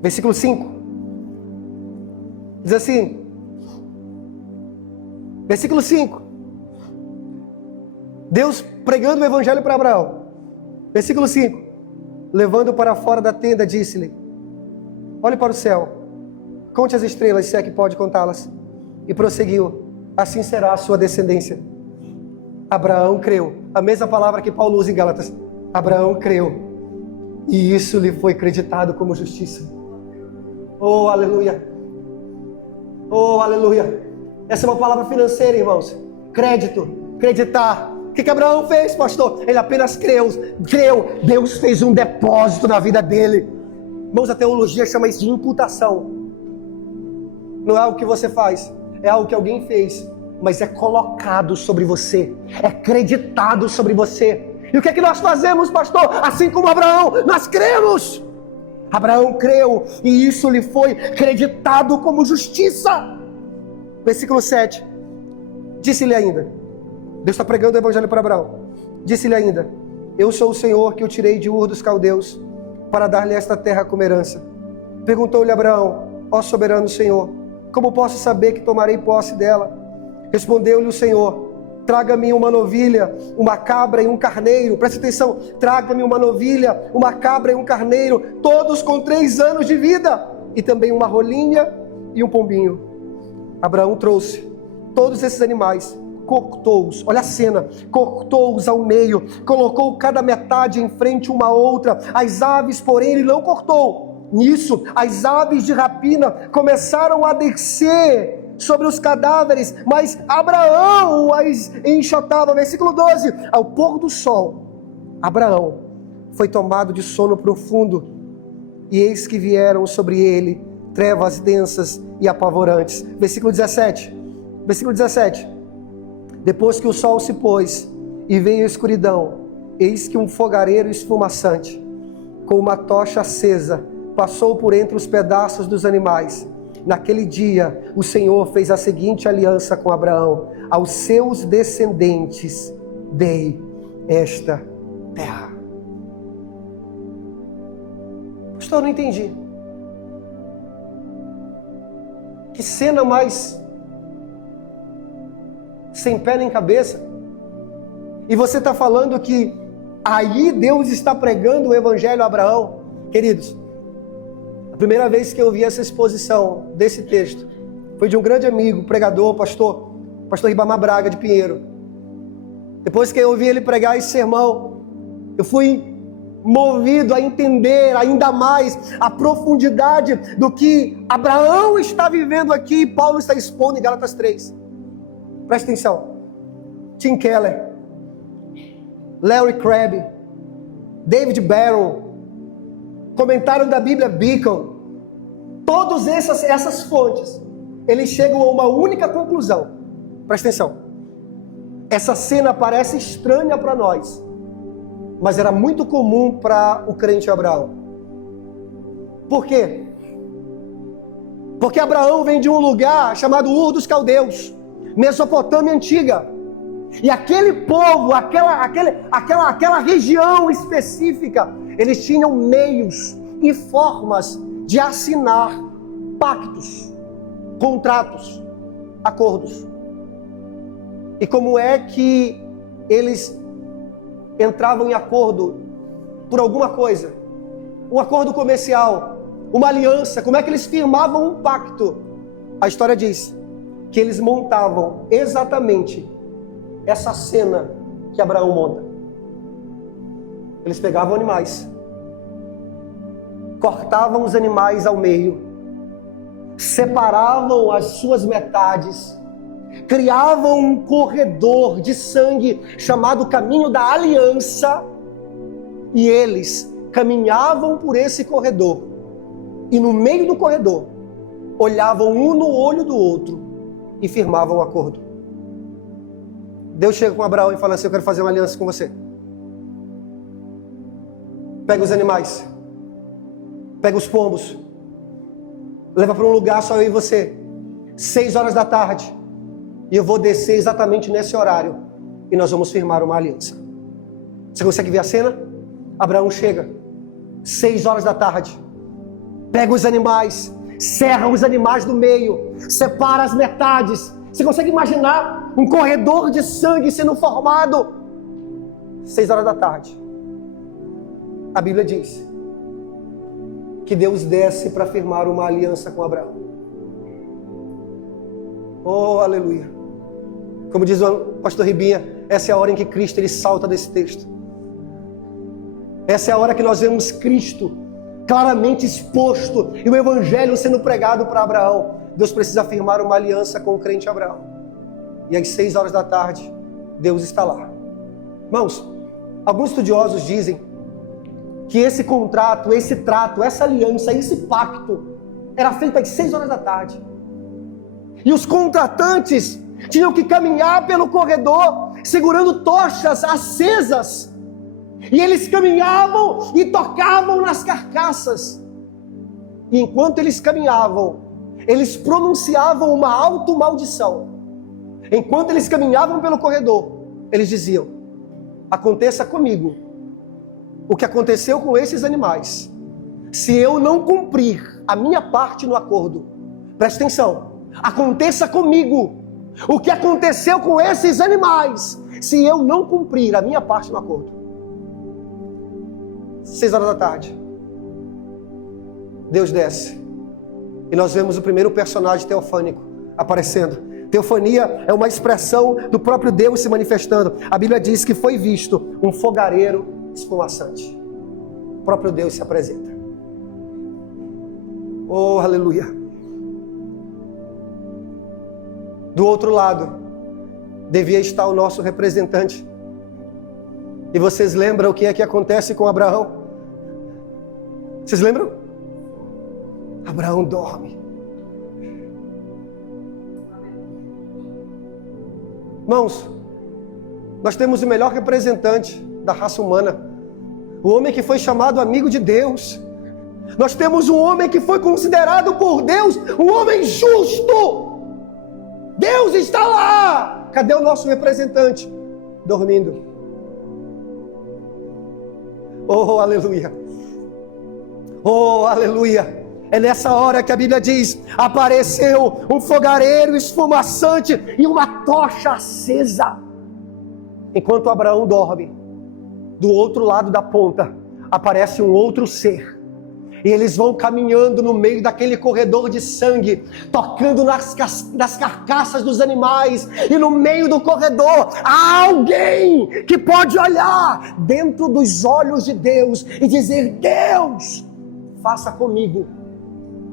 Versículo 5. Diz assim, versículo 5. Deus pregando o evangelho para Abraão. Versículo 5. Levando para fora da tenda, disse-lhe: olhe para o céu, conte as estrelas, se é que pode contá-las. E prosseguiu: assim será a sua descendência. Abraão creu. A mesma palavra que Paulo usa em Gálatas. Abraão creu. E isso lhe foi acreditado como justiça. Oh, aleluia. Oh, aleluia. Essa é uma palavra financeira, irmãos. Crédito, acreditar. O que Abraão fez, pastor? Ele apenas creu. Deus fez um depósito na vida dele. Irmãos, a teologia chama isso de imputação. Não é algo que você faz, é algo que alguém fez, mas é colocado sobre você, é acreditado sobre você. E o que é que nós fazemos, pastor? Assim como Abraão, nós cremos. Abraão creu e isso lhe foi acreditado como justiça. Versículo 7. Disse-lhe ainda, Deus está pregando o evangelho para Abraão. Disse-lhe ainda: eu sou o Senhor que o tirei de Ur dos Caldeus para dar-lhe esta terra como herança. Perguntou-lhe Abraão: ó soberano Senhor, como posso saber que tomarei posse dela? Respondeu-lhe o Senhor: traga-me uma novilha, uma cabra e um carneiro. Preste atenção, traga-me uma novilha, uma cabra e um carneiro, todos com 3 anos de vida, e também uma rolinha e um pombinho. Abraão trouxe todos esses animais, cortou-os, olha a cena, cortou-os ao meio, colocou cada metade em frente uma à outra. As aves, porém, ele não cortou. Nisso, as aves de rapina começaram a descer sobre os cadáveres, mas Abraão as enxotava. Versículo 12. Ao pôr do sol, Abraão foi tomado de sono profundo, e eis que vieram sobre ele trevas densas e apavorantes. Versículo 17. Versículo 17. Depois que o sol se pôs e veio a escuridão, eis que um fogareiro esfumaçante, com uma tocha acesa, passou por entre os pedaços dos animais. Naquele dia, o Senhor fez a seguinte aliança com Abraão: aos seus descendentes dei esta terra. Pastor, eu não entendi. Que cena mais sem pé nem cabeça. E você está falando que aí Deus está pregando o evangelho a Abraão. Queridos, a primeira vez que eu vi essa exposição desse texto foi de um grande amigo, pregador, pastor Ribamar Braga de Pinheiro. Depois que eu ouvi ele pregar esse sermão, eu fui movido a entender ainda mais a profundidade do que Abraão está vivendo aqui e Paulo está expondo em Gálatas 3. Presta atenção. Tim Keller, Larry Crabb, David Barron, comentário da Bíblia Beacon, todas essas fontes, eles chegam a uma única conclusão. Presta atenção. Essa cena parece estranha para nós, mas era muito comum para o crente Abraão. Por quê? Porque Abraão vem de um lugar chamado Ur dos Caldeus, Mesopotâmia antiga. E aquele povo, aquela região específica, eles tinham meios e formas de assinar pactos, contratos, acordos. E como é que eles entravam em acordo por alguma coisa? Um acordo comercial, uma aliança. Como é que eles firmavam um pacto? A história diz que eles montavam exatamente essa cena que Abraão monta. Eles pegavam animais, cortavam os animais ao meio, separavam as suas metades, criavam um corredor de sangue chamado Caminho da Aliança, e eles caminhavam por esse corredor, e no meio do corredor olhavam um no olho do outro e firmavam um acordo. Deus chega com Abraão e fala assim: eu quero fazer uma aliança com você. Pega os animais, pega os pombos, leva para um lugar só eu e você, 6 horas da tarde, e eu vou descer exatamente nesse horário, e nós vamos firmar uma aliança. Você consegue ver a cena? Abraão chega, 6 horas da tarde, pega os animais, serra os animais do meio, separa as metades. Você consegue imaginar um corredor de sangue sendo formado? 6 horas da tarde. A Bíblia diz que Deus desce para firmar uma aliança com Abraão. Oh, aleluia. Como diz o pastor Ribinha, essa é a hora em que Cristo ele salta desse texto. Essa é a hora que nós vemos Cristo claramente exposto e o Evangelho sendo pregado para Abraão. Deus precisa firmar uma aliança com o crente Abraão. E às 6 horas da tarde, Deus está lá. Irmãos, alguns estudiosos dizem que esse contrato, esse trato, essa aliança, esse pacto era feito às 6 horas da tarde. E os contratantes tinham que caminhar pelo corredor segurando tochas acesas. E eles caminhavam e tocavam nas carcaças. E enquanto eles caminhavam, eles pronunciavam uma automaldição. Enquanto eles caminhavam pelo corredor, eles diziam: aconteça comigo o que aconteceu com esses animais, se eu não cumprir a minha parte no acordo. Preste atenção, aconteça comigo o que aconteceu com esses animais, se eu não cumprir a minha parte no acordo. 6 horas da tarde, Deus desce, e nós vemos o primeiro personagem teofânico aparecendo. Teofania é uma expressão do próprio Deus se manifestando. A Bíblia diz que foi visto um fogareiro esfumaçante. O próprio Deus se apresenta. Oh, aleluia. Do outro lado, devia estar o nosso representante. E vocês lembram o que é que acontece com Abraão? Vocês lembram? Abraão dorme. Irmãos, nós temos o melhor representante da raça humana, o homem que foi chamado amigo de Deus. Nós temos um homem que foi considerado por Deus um homem justo. Deus está lá. Cadê o nosso representante? Dormindo. Oh, aleluia. Oh, aleluia. É nessa hora que a Bíblia diz: apareceu um fogareiro esfumaçante e uma tocha acesa. Enquanto Abraão dorme, do outro lado da ponta aparece um outro ser. E eles vão caminhando no meio daquele corredor de sangue, tocando nas carcaças dos animais. E no meio do corredor há alguém que pode olhar dentro dos olhos de Deus e dizer: Deus, faça comigo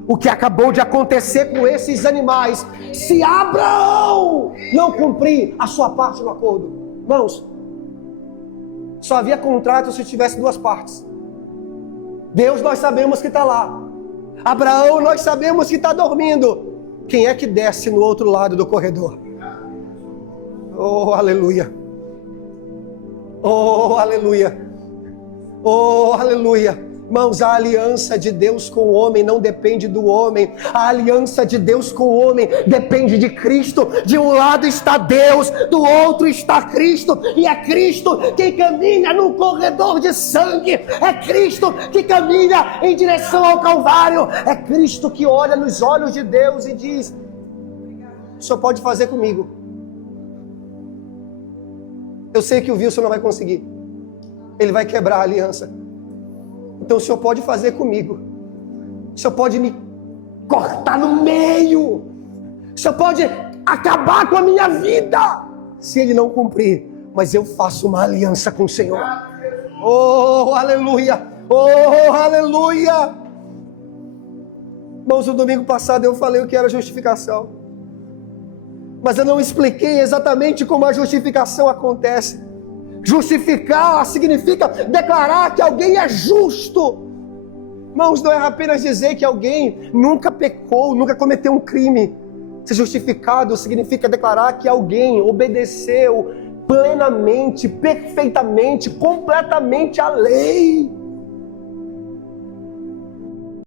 o que acabou de acontecer com esses animais, se Abraão não cumprir a sua parte no acordo. Irmãos, só havia contrato se tivesse duas partes. Deus, nós sabemos que está lá. Abraão, nós sabemos que está dormindo. Quem é que desce no outro lado do corredor? Oh, aleluia. Oh, aleluia. Oh, aleluia. Irmãos, a aliança de Deus com o homem não depende do homem. A aliança de Deus com o homem depende de Cristo. De um lado está Deus, do outro está Cristo. E é Cristo que caminha num corredor de sangue. É Cristo que caminha em direção ao Calvário. É Cristo que olha nos olhos de Deus e diz: o Senhor pode fazer comigo. Eu sei que o Wilson não vai conseguir. Ele vai quebrar a aliança. Então o Senhor pode fazer comigo. O Senhor pode me cortar no meio. O Senhor pode acabar com a minha vida se Ele não cumprir. Mas eu faço uma aliança com o Senhor. Oh, aleluia. Oh, aleluia. Irmãos, no domingo passado eu falei o que era justificação. Mas eu não expliquei exatamente como a justificação acontece. Justificar significa declarar que alguém é justo. Irmãos, não é apenas dizer que alguém nunca pecou, nunca cometeu um crime. Ser justificado significa declarar que alguém obedeceu plenamente, perfeitamente, completamente à lei.